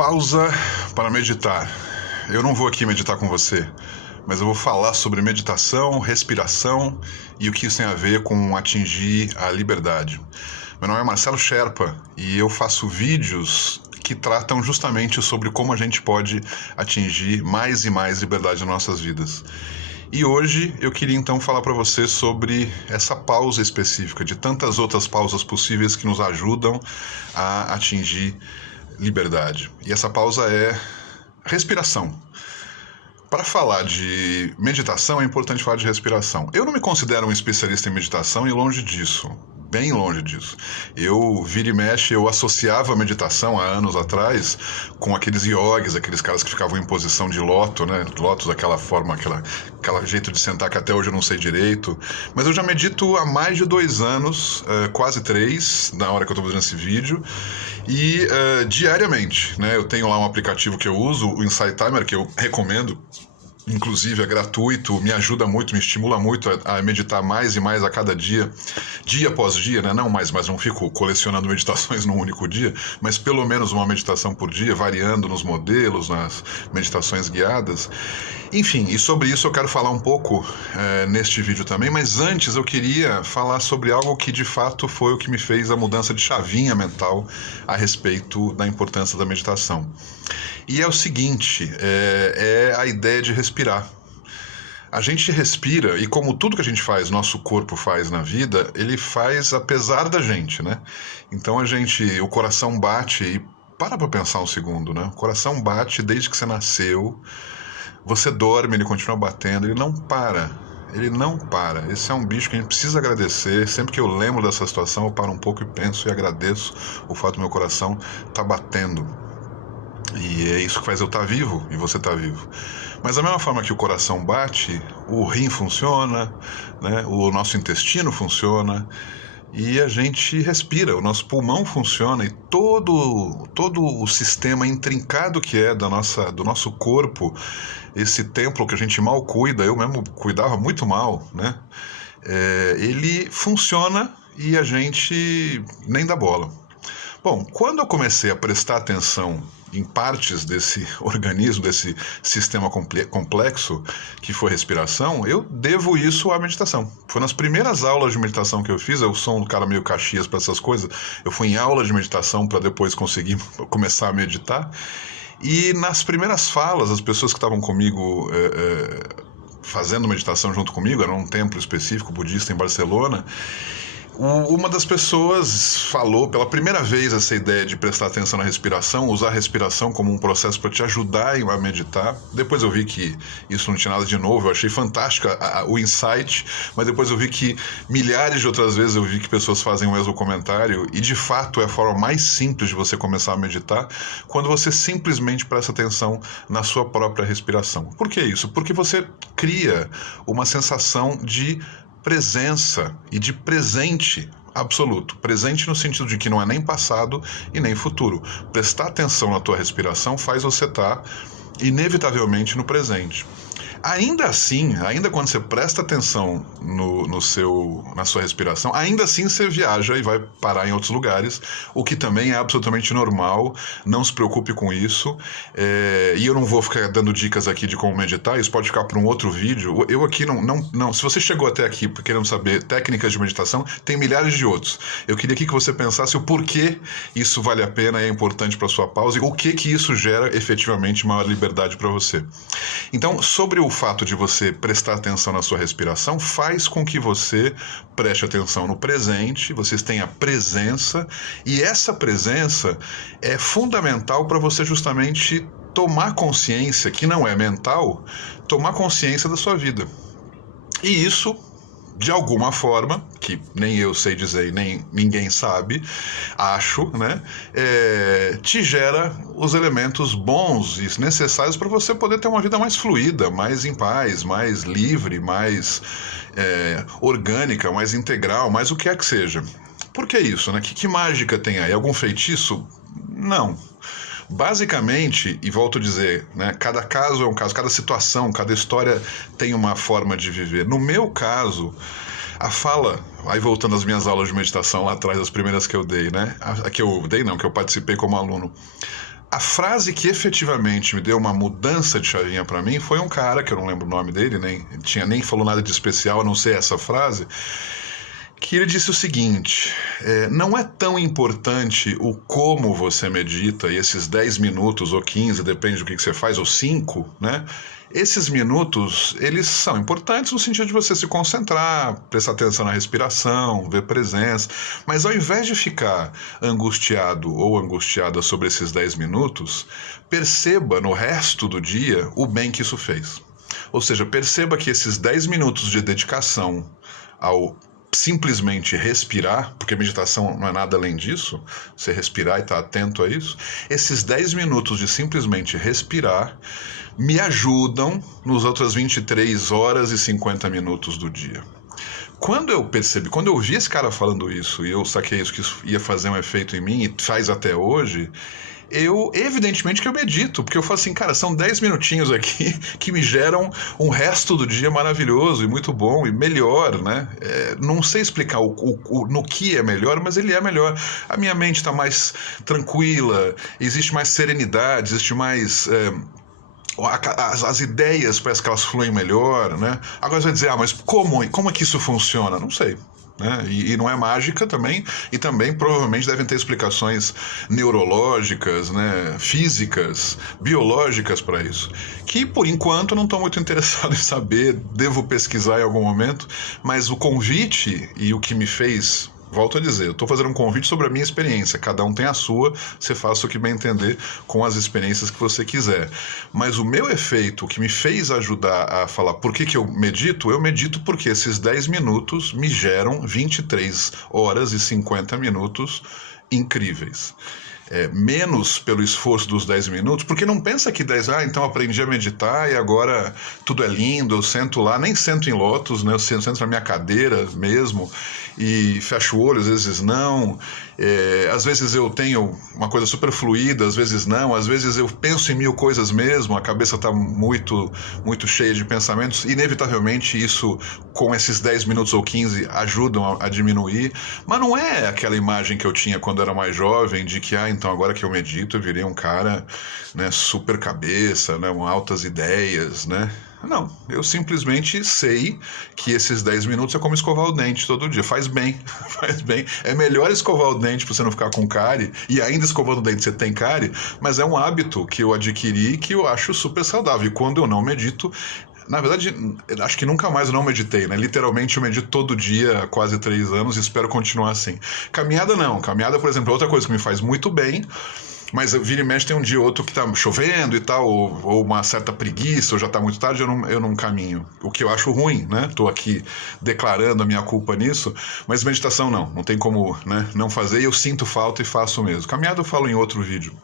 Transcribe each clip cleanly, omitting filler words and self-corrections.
Pausa para meditar. Eu não vou aqui meditar com você, mas eu vou falar sobre meditação, respiração e o que isso tem a ver com atingir a liberdade. Meu nome é Marcelo Sherpa e eu faço vídeos que tratam justamente sobre como a gente pode atingir mais e mais liberdade nas nossas vidas. E hoje eu queria então falar para você sobre essa pausa específica, de tantas outras pausas possíveis que nos ajudam a atingir liberdade. E essa pausa é respiração. Para falar de meditação é importante falar de respiração. Eu não me considero um especialista em meditação e longe disso. Bem longe disso. Eu, vira e mexe, eu associava a meditação há anos atrás com aqueles yogis, aqueles caras que ficavam em posição de lótus, né? Lótus, aquela forma, aquela jeito de sentar que até hoje eu não sei direito. Mas eu já medito há mais de 2 anos, quase 3, na hora que eu estou fazendo esse vídeo. E diariamente, né? Eu tenho lá um aplicativo que eu uso, o Insight Timer, que eu recomendo. Inclusive é gratuito, me ajuda muito, me estimula muito a meditar mais e mais a cada dia, dia após dia, né? Não mais, mas não fico colecionando meditações num único dia, mas pelo menos uma meditação por dia, variando nos modelos, nas meditações guiadas. Enfim, e sobre isso eu quero falar um pouco neste vídeo também, mas antes eu queria falar sobre algo que de fato foi o que me fez a mudança de chavinha mental a respeito da importância da meditação. E é o seguinte, é a ideia de respirar. A gente respira e como tudo que a gente faz, nosso corpo faz na vida, ele faz apesar da gente, né? Então o coração bate e para pensar um segundo, né? O coração bate desde que você nasceu, você dorme, ele continua batendo, ele não para. Ele não para. Esse é um bicho que a gente precisa agradecer. Sempre que eu lembro dessa situação, eu paro um pouco e penso e agradeço o fato do meu coração estar batendo. E é isso que faz eu estar vivo e você estar vivo. Mas da mesma forma que o coração bate, o rim funciona, né? O nosso intestino funciona e a gente respira, o nosso pulmão funciona e todo o sistema intrincado que é do nosso corpo, esse templo que a gente mal cuida, eu mesmo cuidava muito mal, né? Ele funciona e a gente nem dá bola. Bom, quando eu comecei a prestar atenção em partes desse organismo, desse sistema complexo que foi a respiração, eu devo isso à meditação. Foi nas primeiras aulas de meditação que eu fiz, eu sou um cara meio Caxias para essas coisas, eu fui em aula de meditação para depois conseguir começar a meditar, e nas primeiras falas, as pessoas que estavam comigo fazendo meditação junto comigo, era um templo específico budista em Barcelona, uma das pessoas falou pela primeira vez essa ideia de prestar atenção na respiração, usar a respiração como um processo para te ajudar a meditar. Depois eu vi que isso não tinha nada de novo, eu achei fantástica o insight, mas depois eu vi que milhares de outras vezes eu vi que pessoas fazem o mesmo comentário e de fato é a forma mais simples de você começar a meditar quando você simplesmente presta atenção na sua própria respiração. Por que isso? Porque você cria uma sensação de presença e de presente absoluto. Presente no sentido de que não é nem passado e nem futuro. Prestar atenção na tua respiração faz você estar inevitavelmente no presente. Ainda assim, ainda quando você presta atenção na sua respiração, ainda assim você viaja e vai parar em outros lugares, o que também é absolutamente normal, não se preocupe com isso, e eu não vou ficar dando dicas aqui de como meditar, isso pode ficar para um outro vídeo. Eu aqui não, se você chegou até aqui querendo saber técnicas de meditação, tem milhares de outros. Eu queria aqui que você pensasse o porquê isso vale a pena e é importante para sua pausa e o que isso gera efetivamente maior liberdade para você. Então, sobre o fato de você prestar atenção na sua respiração faz com que você preste atenção no presente, vocês tenham presença, e essa presença é fundamental para você justamente tomar consciência, que não é mental, tomar consciência da sua vida. E isso, de alguma forma, que nem eu sei dizer e nem ninguém sabe, acho, né, te gera os elementos bons e necessários para você poder ter uma vida mais fluida, mais em paz, mais livre, mais orgânica, mais integral, mais o que é que seja. Por que isso, né? Que mágica tem aí? Algum feitiço? Não. Basicamente, e volto a dizer, né, cada caso é um caso, cada situação, cada história tem uma forma de viver. No meu caso, a fala, aí voltando às minhas aulas de meditação lá atrás, as primeiras que eu dei, né? Que eu dei não, que eu participei como aluno. A frase que efetivamente me deu uma mudança de chavinha para mim foi um cara, que eu não lembro o nome dele, nem falou nada de especial, a não ser essa frase, que ele disse o seguinte: não é tão importante o como você medita, e esses 10 minutos ou 15, depende do que você faz, ou 5, né? Esses minutos, eles são importantes no sentido de você se concentrar, prestar atenção na respiração, ver presença, mas ao invés de ficar angustiado ou angustiada sobre esses 10 minutos, perceba no resto do dia o bem que isso fez. Ou seja, perceba que esses 10 minutos de dedicação ao simplesmente respirar, porque meditação não é nada além disso, você respirar e estar atento a isso, esses 10 minutos de simplesmente respirar me ajudam nos outras 23 horas e 50 minutos do dia. Quando eu vi esse cara falando isso, e eu saquei isso, que isso ia fazer um efeito em mim, e faz até hoje, evidentemente que eu medito, porque eu falo assim, cara, são 10 minutinhos aqui que me geram um resto do dia maravilhoso e muito bom e melhor, né? Não sei explicar no que é melhor, mas ele é melhor. A minha mente está mais tranquila, existe mais serenidade, existe mais... as ideias parece que elas fluem melhor, né? Agora você vai dizer, mas como é que isso funciona? Não sei. Né? E não é mágica também, e também provavelmente devem ter explicações neurológicas, né? Físicas, biológicas para isso, que por enquanto não estou muito interessado em saber, devo pesquisar em algum momento, mas o convite e o que me fez... Volto a dizer, eu estou fazendo um convite sobre a minha experiência, cada um tem a sua, você faça o que bem entender com as experiências que você quiser. Mas o meu efeito, o que me fez ajudar a falar por que eu medito porque esses 10 minutos me geram 23 horas e 50 minutos incríveis. Menos pelo esforço dos 10 minutos, porque não pensa que 10, então aprendi a meditar e agora tudo é lindo, eu sento lá, nem sento em lótus, né? Eu sento na minha cadeira mesmo e fecho o olho, às vezes não, às vezes eu tenho uma coisa super fluida, às vezes não, às vezes eu penso em 1000 coisas mesmo, a cabeça está muito, muito cheia de pensamentos, inevitavelmente isso com esses 10 minutos ou 15 ajudam a diminuir, mas não é aquela imagem que eu tinha quando era mais jovem, de que, então agora que eu medito eu virei um cara, né, super cabeça, né, com altas ideias, né? Não, eu simplesmente sei que esses 10 minutos é como escovar o dente todo dia. Faz bem, faz bem. É melhor escovar o dente para você não ficar com cárie, e ainda escovando o dente você tem cárie, mas é um hábito que eu adquiri que eu acho super saudável. E quando eu não medito, na verdade, acho que nunca mais eu não meditei, né? Literalmente eu medito todo dia há quase 3 anos e espero continuar assim. Caminhada não. Caminhada, por exemplo, é outra coisa que me faz muito bem, mas vira e mexe tem um dia ou outro que tá chovendo e tal, ou uma certa preguiça, ou já tá muito tarde, eu não caminho. O que eu acho ruim, né? Tô aqui declarando a minha culpa nisso, mas meditação não tem como, né, não fazer, e eu sinto falta e faço mesmo. Caminhada eu falo em outro vídeo.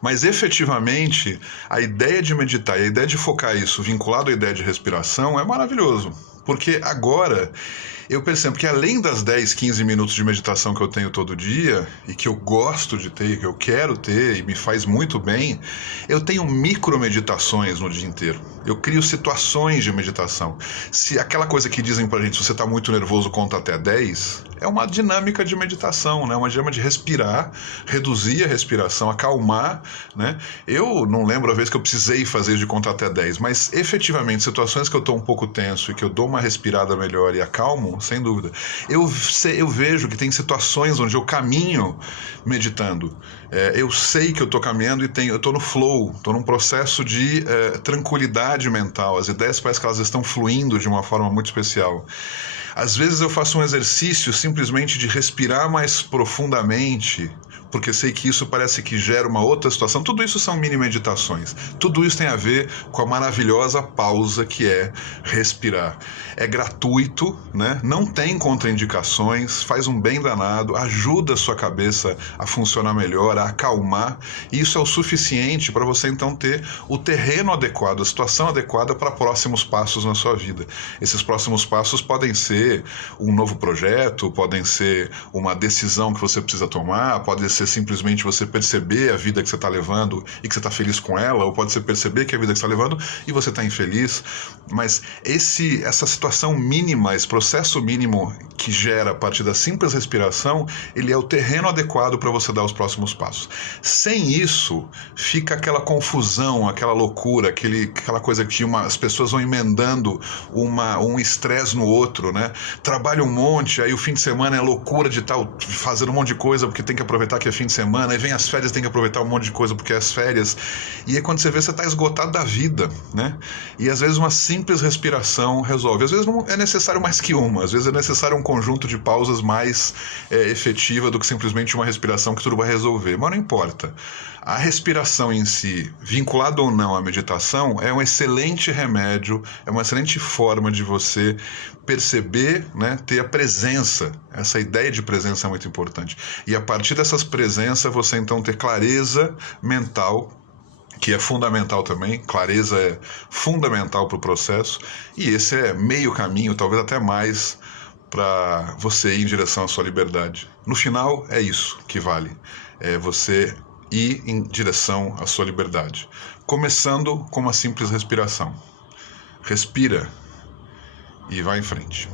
Mas efetivamente, a ideia de meditar e a ideia de focar isso vinculado à ideia de respiração é maravilhoso. Porque agora eu percebo que além das 10, 15 minutos de meditação que eu tenho todo dia, e que eu gosto de ter, que eu quero ter, e me faz muito bem, eu tenho micro-meditações no dia inteiro. Eu crio situações de meditação. Se aquela coisa que dizem pra gente, se você tá muito nervoso, conta até 10, é uma dinâmica de meditação, né? Uma dinâmica de respirar, reduzir a respiração, acalmar, né? Eu não lembro a vez que eu precisei fazer isso de contar até 10, mas efetivamente, situações que eu tô um pouco tenso e que eu dou uma respirada melhor e acalmo, sem dúvida. Eu vejo que tem situações onde eu caminho meditando. Eu sei que eu tô caminhando e eu tô no flow, tô num processo de tranquilidade mental. As ideias parece que elas estão fluindo de uma forma muito especial. Às vezes eu faço um exercício simplesmente de respirar mais profundamente, porque sei que isso parece que gera uma outra situação. Tudo isso são mini meditações. Tudo isso tem a ver com a maravilhosa pausa que é respirar. É gratuito, né? Não tem contraindicações, faz um bem danado, ajuda a sua cabeça a funcionar melhor, a acalmar. E isso é o suficiente para você então ter o terreno adequado, a situação adequada para próximos passos na sua vida. Esses próximos passos podem ser um novo projeto, podem ser uma decisão que você precisa tomar, pode ser ser simplesmente você perceber a vida que você está levando e que você está feliz com ela, ou pode ser perceber que a vida que você está levando e você está infeliz. Mas essa situação mínima, esse processo mínimo que gera a partir da simples respiração, ele é o terreno adequado para você dar os próximos passos. Sem isso, fica aquela confusão, aquela loucura, aquela coisa que as pessoas vão emendando um estresse no outro, né? Trabalha um monte, aí o fim de semana é loucura de estar fazendo um monte de coisa porque tem que aproveitar que é fim de semana, aí vem as férias, tem que aproveitar um monte de coisa porque é as férias, e aí quando você vê, você está esgotado da vida, né? E às vezes uma simples respiração resolve. Às vezes não é necessário mais que uma, às vezes é necessário um conjunto de pausas mais efetiva do que simplesmente uma respiração que tudo vai resolver, mas não importa. A respiração em si, vinculada ou não à meditação, é um excelente remédio, é uma excelente forma de você perceber, né, ter a presença. Essa ideia de presença é muito importante. E a partir dessas presenças, você então ter clareza mental, que é fundamental também. Clareza é fundamental para o processo. E esse é meio caminho, talvez até mais, para você ir em direção à sua liberdade. No final, é isso que vale. É você ir em direção à sua liberdade. Começando com uma simples respiração. Respira e vai em frente.